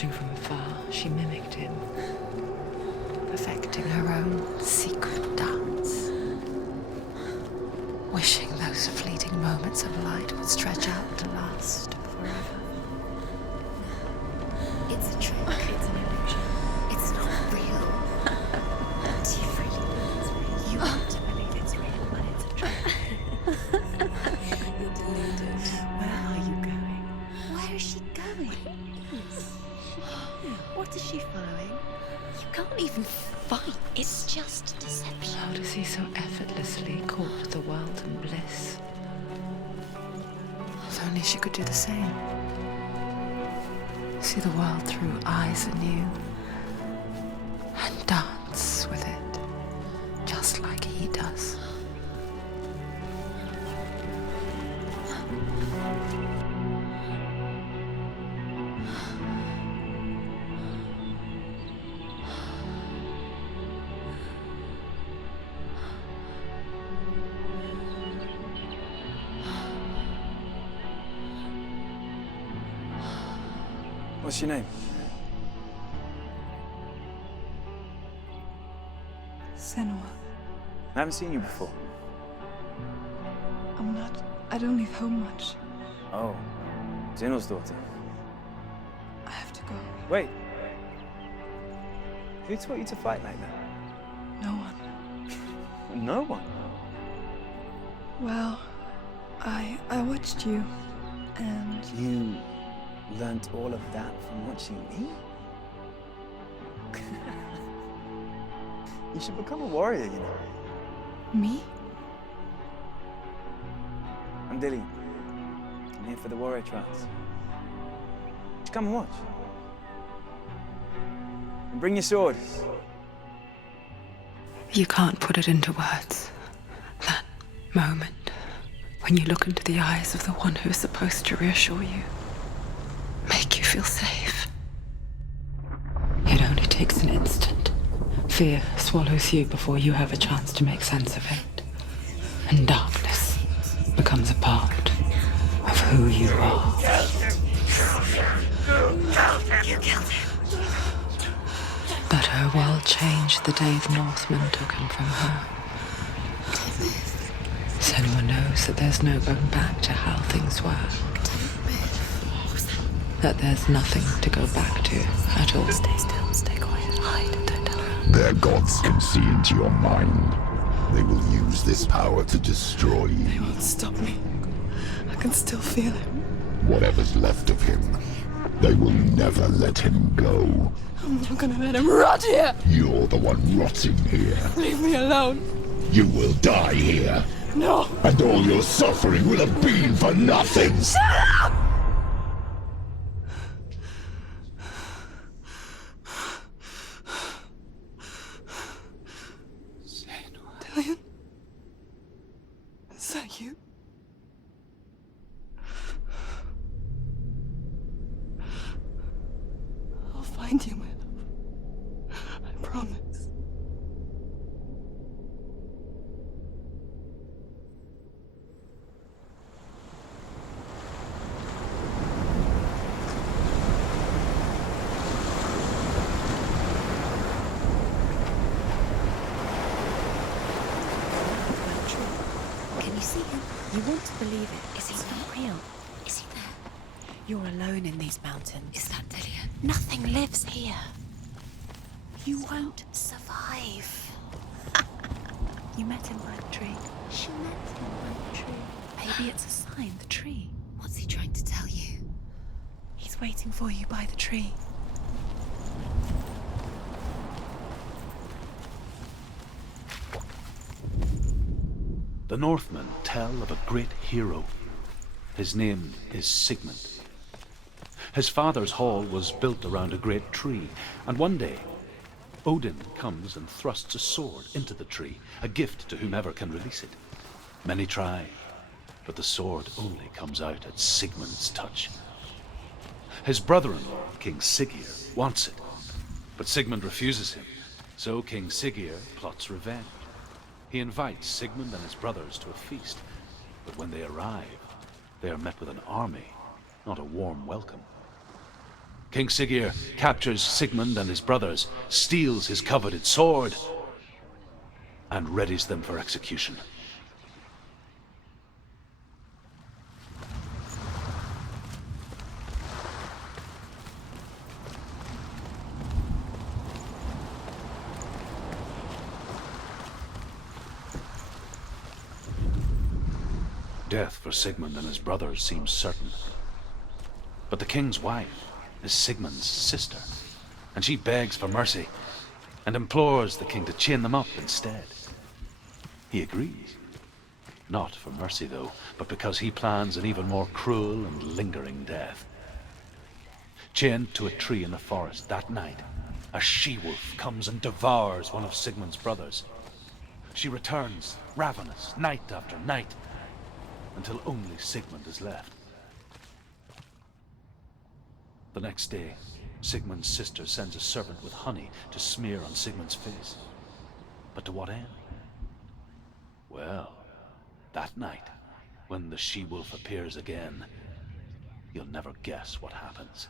Watching from afar, she mimicked him, perfecting her own secret dance, wishing those fleeting moments of light would stretch out to last forever. It's a trick. It's an illusion. It's not real. Do you really believe it's real? You want to believe it's real, but it's a trick. You're deluded. Where are you going? Where is she going? What is she following? You can't even fight. It's just deception. How does he so effortlessly court the world and bliss? If only she could do the same. See the world through eyes anew and dance with it, just like he does. What's your name? Senua. I haven't seen you before. I don't leave home much. Oh, Zeno's daughter. I have to go. Wait. Who taught you to fight like that? No one. No one? Well, I watched you, and You learnt all of that from watching me? You should become a warrior, you know. me? I'm Dilly. I'm here for the warrior trials. Just come and watch. And bring your sword. You can't put it into words. That moment when you look into the eyes of the one who is supposed to reassure you, make you feel safe. It only takes an instant. Fear swallows you before you have a chance to make sense of it. And darkness becomes a part of who you are. You killed him. But her world changed the day the Northmen took him from her. Senua knows that there's no going back to how things were. That there's nothing to go back to at all. Stay still, stay quiet, hide, don't tell her. Their gods can see into your mind. They will use this power to destroy They you. won't stop me. I can still feel him. Whatever's left of him, they will never let him go. I'm not gonna let him rot here! You're the one rotting here. Leave me alone! You will die here. No! And all your suffering will have been for nothing. Dillian? Is that you? I'll find you, my love. I promise. Can you see him? You want to believe it. Is he not real? Is he there? You're alone in these mountains. Is that Dillian? Nothing lives here. You won't survive. You met him by the tree. She met him by the tree. Maybe it's a sign, the tree. What's he trying to tell you? He's waiting for you by the tree. The Northmen tell of a great hero. His name is Sigmund. His father's hall was built around a great tree, and one day, Odin comes and thrusts a sword into the tree, a gift to whomever can release it. Many try, but the sword only comes out at Sigmund's touch. His brother-in-law, King Siggeir, wants it, but Sigmund refuses him, so King Siggeir plots revenge. He invites Sigmund and his brothers to a feast, but when they arrive, they are met with an army, not a warm welcome. King Siggeir captures Sigmund and his brothers, steals his coveted sword, and readies them for execution. Death for Sigmund and his brothers seems certain. But the king's wife is Sigmund's sister, and she begs for mercy and implores the king to chain them up instead. He agrees. Not for mercy, though, but because he plans an even more cruel and lingering death. Chained to a tree in the forest that night, a she-wolf comes and devours one of Sigmund's brothers. She returns, ravenous, night after night, until only Sigmund is left. The next day, Sigmund's sister sends a servant with honey to smear on Sigmund's face. But to what end? Well, that night, when the she-wolf appears again, you'll never guess what happens.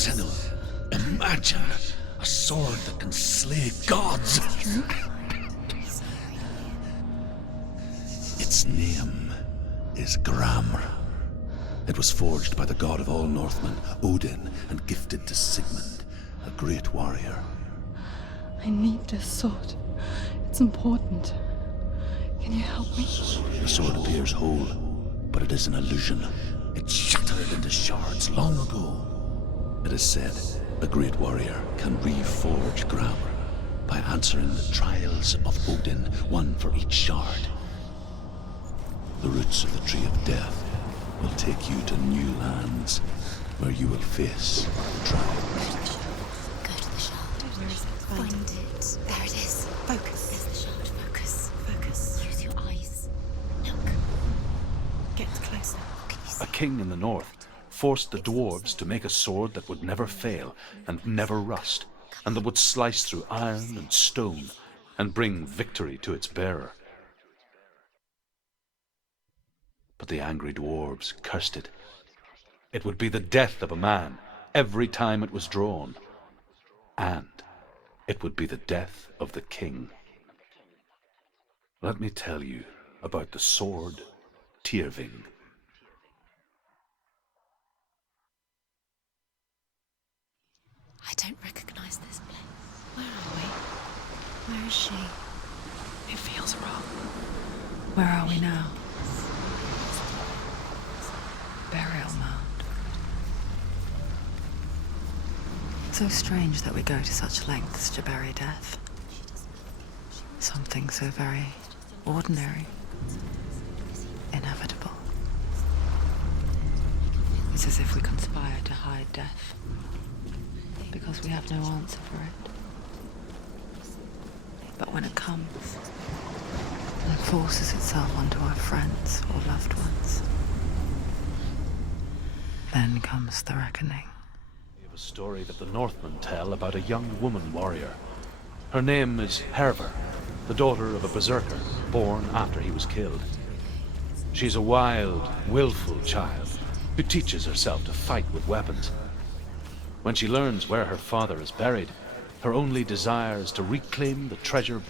Senua, imagine a sword that can slay gods. Its name is Gramr. It was forged by the god of all Northmen, Odin, and gifted to Sigmund, a great warrior. I need this sword. It's important. Can you help me? The sword appears whole, but it is an illusion. It shattered into shards long ago. It is said a great warrior can reforge Gramr by answering the trials of Odin, one for each shard. The roots of the Tree of Death will take you to new lands, where you will face the trial. Go to the shard. Where is it? Find it. There it is. Focus. There's the shard. Focus. Focus. Use your eyes. Look. Get closer. What can you see? A king in the north forced the dwarves to make a sword that would never fail and never rust, and that would slice through iron and stone and bring victory to its bearer. But the angry dwarves cursed it. It would be the death of a man every time it was drawn, and it would be the death of the king. Let me tell you about the sword Tyrving. I don't recognize this place. Where are we? Where is she? It feels wrong. Where are we now? Buried so strange that we go to such lengths to bury death? Something so very ordinary, inevitable. It's as if we conspire to hide death, because we have no answer for it. But when it comes, and forces itself onto our friends or loved ones, then comes the reckoning. We have a story that the Northmen tell about a young woman warrior. Her name is Herver, the daughter of a berserker born after he was killed. She's a wild, willful child who teaches herself to fight with weapons. When she learns where her father is buried, her only desire is to reclaim the treasure